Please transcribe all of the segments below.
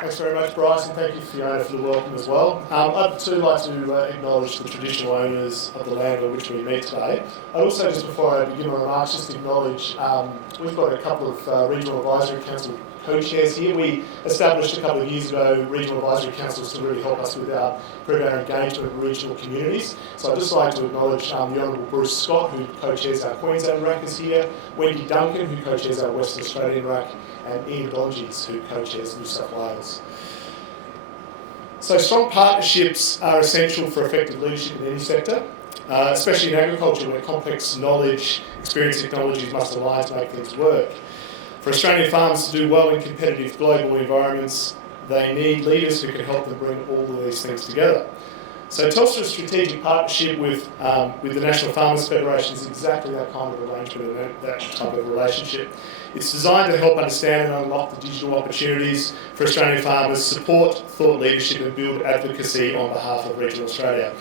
Thanks very much, Bryce, and thank you, Fiona, for the welcome as well. I'd too like to acknowledge the traditional owners of the land on which we meet today. I'd also, just before I begin my remarks, just acknowledge we've got a couple of Regional Advisory Council co-chairs here. We established a couple of years ago regional advisory councils to really help us with our engagement with regional communities. So I'd just like to acknowledge the Honourable Bruce Scott, who co-chairs our Queensland RAC, is here, Wendy Duncan, who co-chairs our Western Australian RAC, and Ian Donges, who co-chairs New South Wales. So strong partnerships are essential for effective leadership in any sector, especially in agriculture where complex knowledge, experience, technologies must align to make things work. For Australian farmers to do well in competitive global environments, they need leaders who can help them bring all of these things together. So Telstra's strategic partnership with the National Farmers Federation is exactly that kind of arrangement and that type of relationship. It's designed to help understand and unlock the digital opportunities for Australian farmers, support thought leadership and build advocacy on behalf of regional Australia.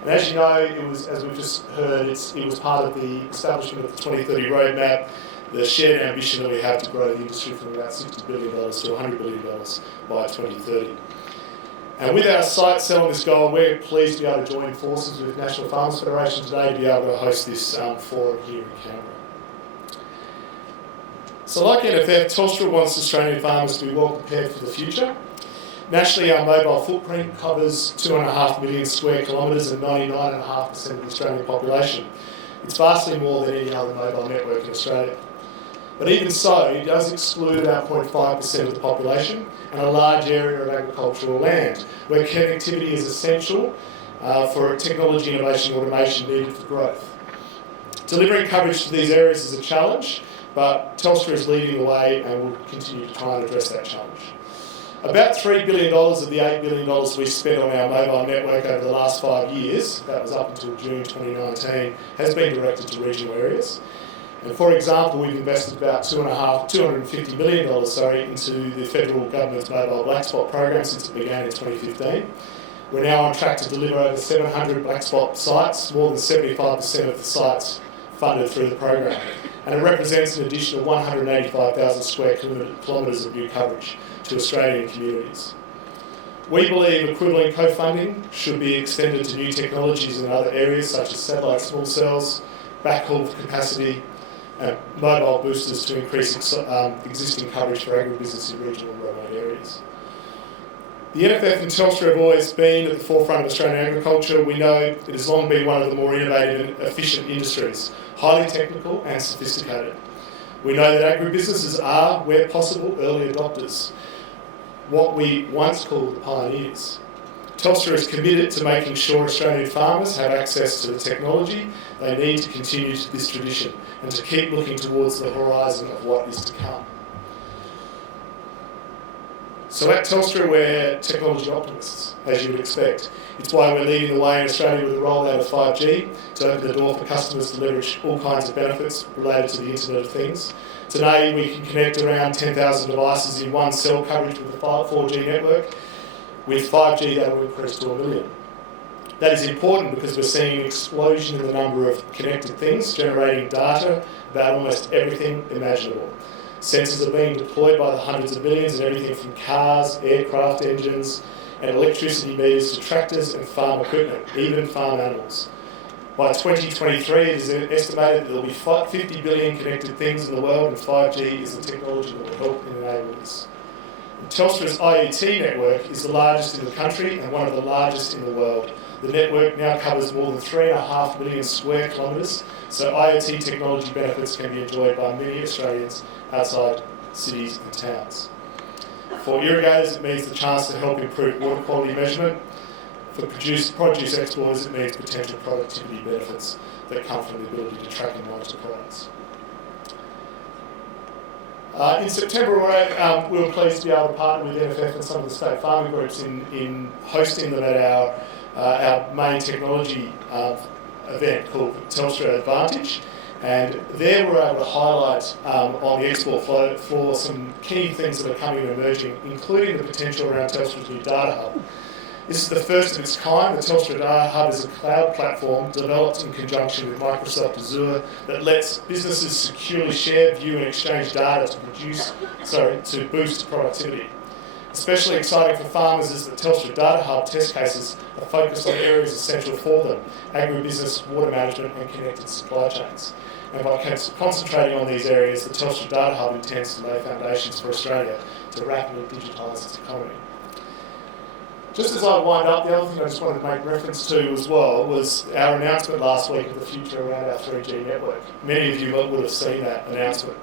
And as you know, it was, as we've just heard, it was part of the establishment of the 2030 roadmap, the shared ambition that we have to grow the industry from about $60 billion to $100 billion by 2030. And with our sights set on this goal, we're pleased to be able to join forces with National Farmers Federation today to be able to host this forum here in Canberra. So like NFF, Telstra wants Australian farmers to be well prepared for the future. Nationally, our mobile footprint covers 2.5 million square kilometres and 99.5% of the Australian population. It's vastly more than any other mobile network in Australia. But even so, it does exclude about 0.5% of the population and a large area of agricultural land, where connectivity is essential for technology, innovation and automation needed for growth. Delivering coverage to these areas is a challenge, but Telstra is leading the way and will continue to try and address that challenge. About $3 billion of the $8 billion we spent on our mobile network over the last 5 years, that was up until June 2019, has been directed to regional areas. And for example, we've invested about $250 million into the federal government's mobile black spot program since it began in 2015. We're now on track to deliver over 700 black spot sites, more than 75% of the sites funded through the program. And it represents an additional 185,000 square kilometres of new coverage to Australian communities. We believe equivalent co-funding should be extended to new technologies in other areas such as satellite small cells, backhaul capacity, and mobile boosters to increase existing coverage for agribusiness in regional and remote areas. The NFF and Telstra have always been at the forefront of Australian agriculture. We know it has long been one of the more innovative and efficient industries, highly technical and sophisticated. We know that agribusinesses are, where possible, early adopters, what we once called the pioneers. Telstra is committed to making sure Australian farmers have access to the technology they need to continue this tradition and to keep looking towards the horizon of what is to come. So at Telstra, we're technology optimists, as you would expect. It's why we're leading the way in Australia with the rollout of 5G to open the door for customers to leverage all kinds of benefits related to the Internet of Things. Today, we can connect around 10,000 devices in one cell coverage with the 4G network. With 5G, that will increase to 1 million. That is important because we're seeing an explosion in the number of connected things, generating data about almost everything imaginable. Sensors are being deployed by the hundreds of millions in everything from cars, aircraft engines, and electricity meters to tractors and farm equipment, even farm animals. By 2023, it is estimated that there will be 50 billion connected things in the world, and 5G is the technology that will help enable this. Telstra's IoT network is the largest in the country and one of the largest in the world. The network now covers more than 3.5 million square kilometres, so IoT technology benefits can be enjoyed by many Australians outside cities and towns. For irrigators, it means the chance to help improve water quality measurement. For produce exporters, it means potential productivity benefits that come from the ability to track and monitor products. In September, we were pleased to be able to partner with NFF and some of the state farming groups in hosting them at our main technology event called Telstra Advantage. And there we were able to highlight on the export floor some key things that are coming and emerging, including the potential around Telstra's new data hub. This is the first of its kind. The Telstra Data Hub is a cloud platform developed in conjunction with Microsoft Azure that lets businesses securely share, view and exchange data to boost productivity. Especially exciting for farmers is that Telstra Data Hub test cases are focused on areas essential for them: agribusiness, water management and connected supply chains. And by concentrating on these areas, the Telstra Data Hub intends to lay foundations for Australia to rapidly digitise its economy. Just as I wind up, the other thing I just wanted to make reference to as well was our announcement last week of the future around our 3G network. Many of you would have seen that announcement.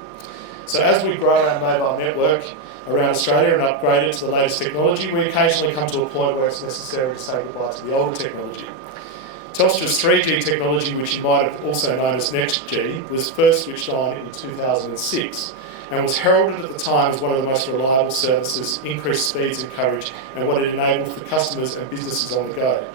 So as we grow our mobile network around Australia and upgrade it to the latest technology, we occasionally come to a point where it's necessary to say goodbye to the older technology. Telstra's 3G technology, which you might have also known as NextG, was first switched on in 2006 and was heralded at the time as one of the most reliable services, increased speeds and coverage, and what it enabled for customers and businesses on the go.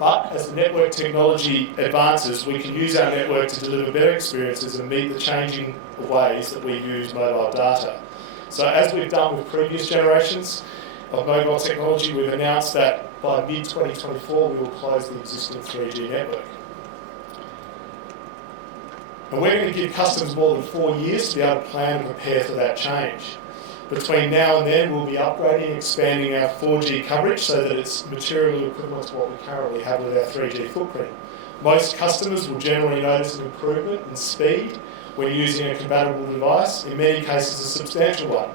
But as the network technology advances, we can use our network to deliver better experiences and meet the changing ways that we use mobile data. So as we've done with previous generations of mobile technology, we've announced that by mid-2024 we will close the existing 3G network. And we're going to give customers more than 4 years to be able to plan and prepare for that change. Between now and then, we'll be upgrading and expanding our 4G coverage so that it's materially equivalent to what we currently have with our 3G footprint. Most customers will generally notice an improvement in speed when using a compatible device, in many cases a substantial one.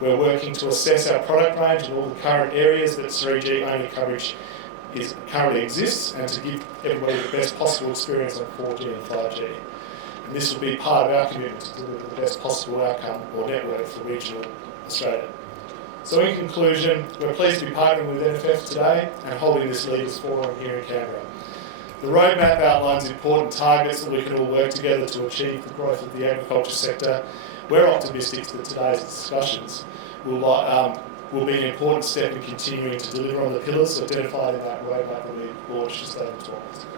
We're working to assess our product range and all the current areas that 3G only coverage currently exists, and to give everybody the best possible experience on 4G and 5G. And this will be part of our commitment to deliver the best possible outcome or network for regional Australia. So in conclusion, we're pleased to be partnering with NFF today and holding this Leaders Forum here in Canberra. The roadmap outlines important targets that we can all work together to achieve the growth of the agriculture sector. We're optimistic that today's discussions will be an important step in continuing to deliver on the pillars identified in that roadmap that we launched just over 12 months ago.